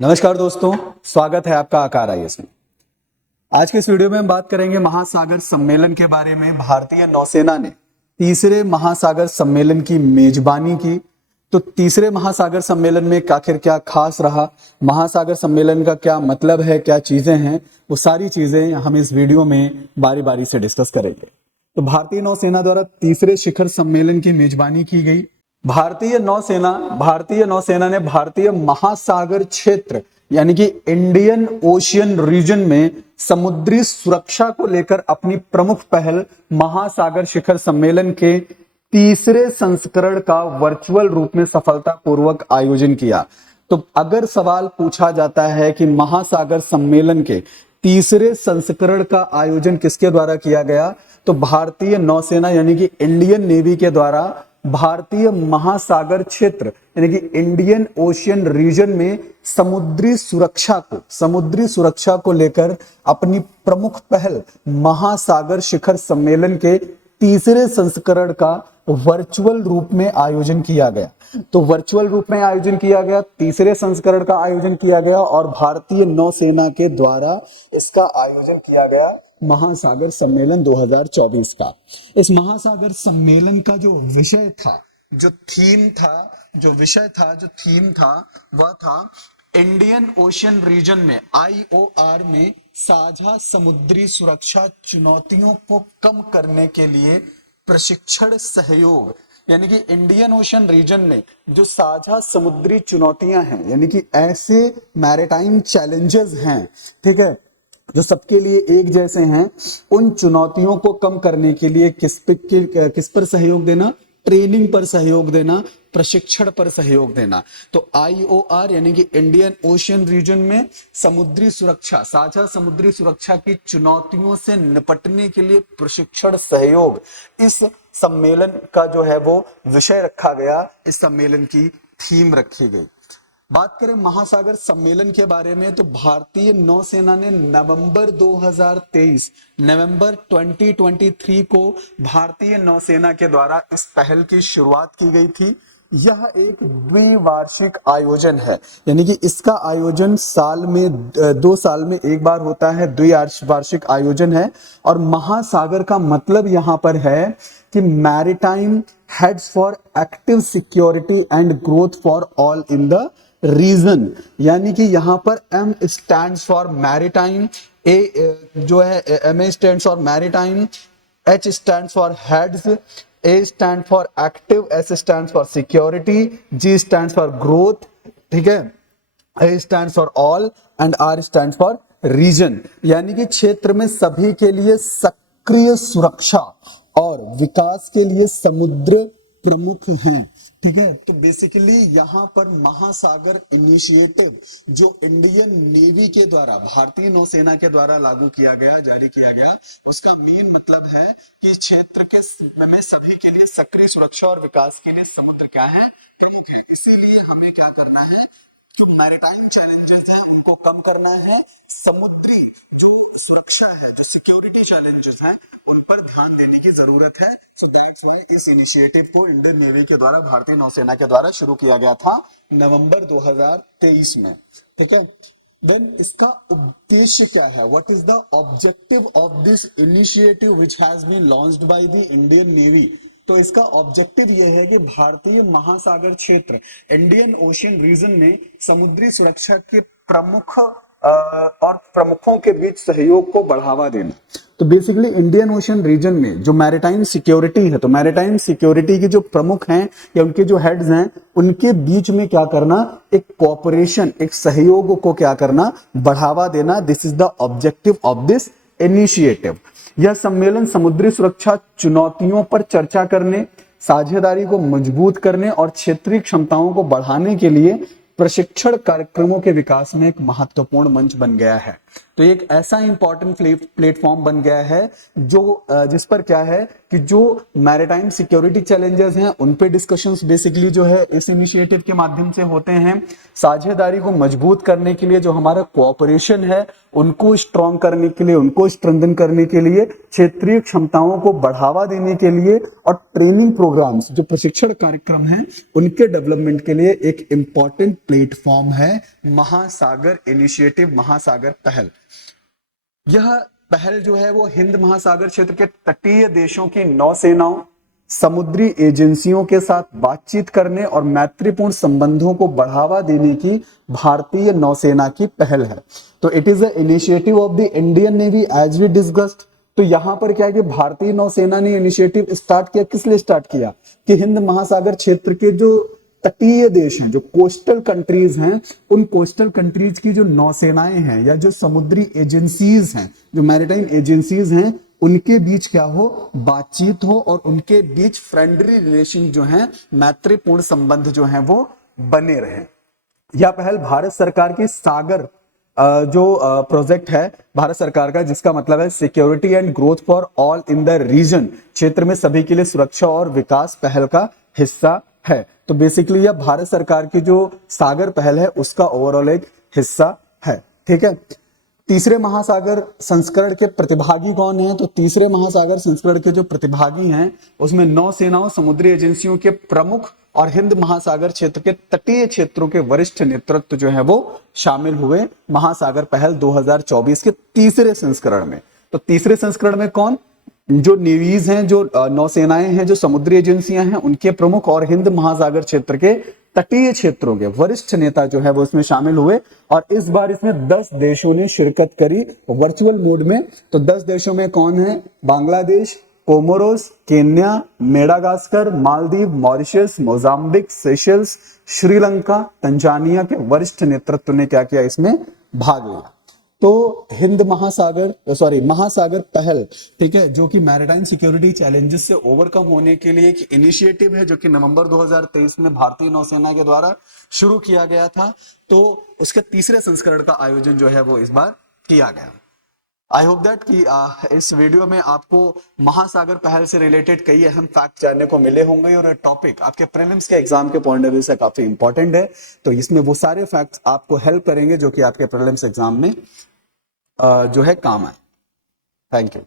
नमस्कार दोस्तों, स्वागत है आपका आकार आईएएस में। आज के इस वीडियो में हम बात करेंगे महासागर सम्मेलन के बारे में। भारतीय नौसेना ने तीसरे महासागर सम्मेलन की मेजबानी की। तो तीसरे महासागर सम्मेलन में आखिर क्या खास रहा, महासागर सम्मेलन का क्या मतलब है, क्या चीजें हैं, वो सारी चीजें हम इस वीडियो में बारी बारी से डिस्कस करेंगे। तो भारतीय नौसेना द्वारा तीसरे शिखर सम्मेलन की मेजबानी की गई। भारतीय नौसेना ने भारतीय महासागर क्षेत्र यानी कि इंडियन ओशियन रीजन में समुद्री सुरक्षा को लेकर अपनी प्रमुख पहल महासागर शिखर सम्मेलन के तीसरे संस्करण का वर्चुअल रूप में सफलतापूर्वक आयोजन किया। तो अगर सवाल पूछा जाता है कि महासागर सम्मेलन के तीसरे संस्करण का आयोजन किसके द्वारा किया गया, तो भारतीय नौसेना यानी कि इंडियन नेवी के द्वारा भारतीय महासागर क्षेत्र यानी कि इंडियन ओशियन रीजन में समुद्री सुरक्षा को लेकर अपनी प्रमुख पहल महासागर शिखर सम्मेलन के तीसरे संस्करण का वर्चुअल रूप में आयोजन किया गया। तो वर्चुअल रूप में आयोजन किया गया, तीसरे संस्करण का आयोजन किया गया और भारतीय नौसेना के द्वारा इसका आयोजन किया गया महासागर सम्मेलन 2024 का। इस महासागर सम्मेलन का जो विषय था, जो थीम था वह था इंडियन ओशियन रीजन में IOR में साझा समुद्री सुरक्षा चुनौतियों को कम करने के लिए प्रशिक्षण सहयोग। यानी कि इंडियन ओशियन रीजन में जो साझा समुद्री चुनौतियां हैं, यानी कि ऐसे मैरिटाइम चैलेंजेस हैं, ठीक है, जो सबके लिए एक जैसे हैं, उन चुनौतियों को कम करने के लिए किस पर सहयोग देना, ट्रेनिंग पर सहयोग देना, प्रशिक्षण पर सहयोग देना। तो IOR यानी कि इंडियन ओशियन रीजन में समुद्री सुरक्षा, साझा समुद्री सुरक्षा की चुनौतियों से निपटने के लिए प्रशिक्षण सहयोग, इस सम्मेलन का जो है वो विषय रखा गया, इस सम्मेलन की थीम रखी गई। बात करें महासागर सम्मेलन के बारे में, तो भारतीय नौसेना ने नवंबर 2023 को भारतीय नौसेना के द्वारा इस पहल की शुरुआत की गई थी। यह एक द्विवार्षिक आयोजन है, यानी कि इसका आयोजन साल में 2 साल में एक बार होता है, द्विवार्षिक आयोजन है। और महासागर का मतलब यहां पर है कि maritime heads for active security and growth for all in the region. यानी कि यहां पर M स्टैंड्स फॉर मैरिटाइम, जो है MA stands for maritime, H stands for heads, A stand for active, S stands for security, G stands for growth, ठीक है, A stands for all and R stands for region. यानी कि क्षेत्र में सभी के लिए सक्रिय सुरक्षा और विकास के लिए समुद्र प्रमुख हैं, ठीक है। तो बेसिकली यहां पर महासागर इनिशिएटिव जो इंडियन नेवी के द्वारा, भारतीय नौसेना के द्वारा लागू किया गया, जारी किया गया, उसका मेन मतलब है कि क्षेत्र के में सभी के लिए सक्रिय सुरक्षा और विकास के लिए समुद्र क्या है, प्रमुख हैं। इसीलिए हमें क्या करना है, जो मैरिटाइम चैलेंजेस हैं उनको कम करना है, समुद्री जो सुरक्षा है, जो सिक्योरिटी चैलेंजेस हैं, उन पर ध्यान देने की जरूरत है। सो दैट्स व्हाई इस इनिशिएटिव को इंडियन नेवी के द्वारा, भारतीय नौसेना के द्वारा शुरू किया गया था नवंबर 2023 में, ठीक है। देन इसका उद्देश्य क्या है, what is the objective of this initiative which has been launched by the Indian Navy. तो इसका ऑब्जेक्टिव यह है कि भारतीय महासागर क्षेत्र, इंडियन ओशियन रीजन में समुद्री सुरक्षा के प्रमुख और प्रमुखों के बीच सहयोग को बढ़ावा देना। तो बेसिकली इंडियन ओशियन रीजन में जो मैरिटाइम सिक्योरिटी है, तो मैरिटाइम सिक्योरिटी के जो प्रमुख हैं या उनके जो हेड्स हैं, उनके बीच में क्या करना, एक कोऑपरेशन, एक सहयोग को क्या करना, बढ़ावा देना। This is the objective of this initiative. यह सम्मेलन समुद्री सुरक्षा चुनौतियों पर चर्चा करने, साझेदारी को मजबूत करने और क्षेत्रीय क्षमताओं को बढ़ाने के लिए प्रशिक्षण कार्यक्रमों के विकास में एक महत्वपूर्ण मंच बन गया है। तो एक ऐसा इंपॉर्टेंट प्लेटफॉर्म बन गया है जो जिस पर क्या है कि जो मैरिटाइम सिक्योरिटी चैलेंजेस हैं उन पे डिस्कशंस बेसिकली जो है इस इनिशिएटिव के माध्यम से होते हैं। साझेदारी को मजबूत करने के लिए जो हमारा कोऑपरेशन है उनको स्ट्रॉन्ग करने के लिए, उनको स्ट्रेंथन करने के लिए, क्षेत्रीय क्षमताओं को बढ़ावा देने के लिए और ट्रेनिंग प्रोग्राम्स जो प्रशिक्षण कार्यक्रम हैं उनके डेवलपमेंट के लिए एक इंपॉर्टेंट प्लेटफॉर्म है महासागर इनिशिएटिव, महासागर पहल। यह पहल जो है वो हिंद महासागर क्षेत्र के तटीय देशों की नौसेनाओं, समुद्री एजेंसियों के साथ बातचीत करने और मैत्रीपूर्ण संबंधों को बढ़ावा देने की भारतीय नौसेना की पहल है। तो it is a initiative of the Indian Navy as we discussed. तो यहां पर क्या है कि भारतीय नौसेना ने इनिशिएटिव स्टार्ट किया, किस लिए स्टार्ट किया कि हिंद महासागर क्षेत्र के जो तटीय देश हैं, जो कोस्टल कंट्रीज हैं, उन कोस्टल कंट्रीज की जो नौसेनाएं हैं या जो समुद्री एजेंसीज हैं, जो मैरिटाइम एजेंसीज हैं, उनके बीच क्या हो, बातचीत हो और उनके बीच फ्रेंडली रिलेशन जो हैं, मैत्रीपूर्ण संबंध जो हैं वो बने रहें। यह पहल भारत सरकार की सागर जो प्रोजेक्ट है भारत सरकार का, जिसका मतलब है security and growth for all in the region, क्षेत्र में सभी के लिए सुरक्षा और विकास पहल का हिस्सा है। तो बेसिकली यह भारत सरकार की जो सागर पहल है उसका ओवरऑल एक हिस्सा है। ठीक है, तीसरे महासागर संस्करण के प्रतिभागी कौन हैं? तो तीसरे महासागर संस्करण के जो प्रतिभागी हैं उसमें नौसेनाओं, समुद्री एजेंसियों के प्रमुख और हिंद महासागर क्षेत्र के तटीय क्षेत्रों के वरिष्ठ नेतृत्व जो है वो शामिल हुए महासागर पहल 2024 के तीसरे संस्करण में। तो तीसरे संस्करण में कौन? जो नेवीज हैं, जो नौसेनाएं हैं, जो समुद्री एजेंसियां हैं, उनके प्रमुख और हिंद महासागर क्षेत्र के तटीय क्षेत्रों के वरिष्ठ नेता जो है वो इसमें शामिल हुए। और इस बार इसमें 10 देशों ने शिरकत करी वर्चुअल मोड में। तो 10 देशों में कौन है? Bangladesh, Comoros, Kenya, Madagascar, Maldives, Mauritius, Mozambique, Seychelles, Sri Lanka, Tanzania के वरिष्ठ नेतृत्व ने क्या किया, इसमें भाग लिया। तो हिंद महासागर पहल, ठीक है, जो कि मैरिटाइम सिक्योरिटी चैलेंजेस से ओवरकम होने के लिए एक इनिशिएटिव है जो कि नवंबर 2023 में भारतीय नौसेना के द्वारा शुरू किया गया था। तो उसके तीसरे संस्करण का आयोजन जो है वो इस बार किया गया। आई होप दैट कि इस वीडियो में आपको महासागर पहल से रिलेटेड कई अहम फैक्ट जानने को मिले होंगे और ये टॉपिक आपके प्रीलिम्स के एग्जाम के पॉइंट ऑफ व्यू से काफी इंपॉर्टेंट है। तो इसमें वो सारे फैक्ट्स आपको हेल्प करेंगे जो कि आपके प्रीलिम्स एग्जाम में जो है काम आए। Thank you.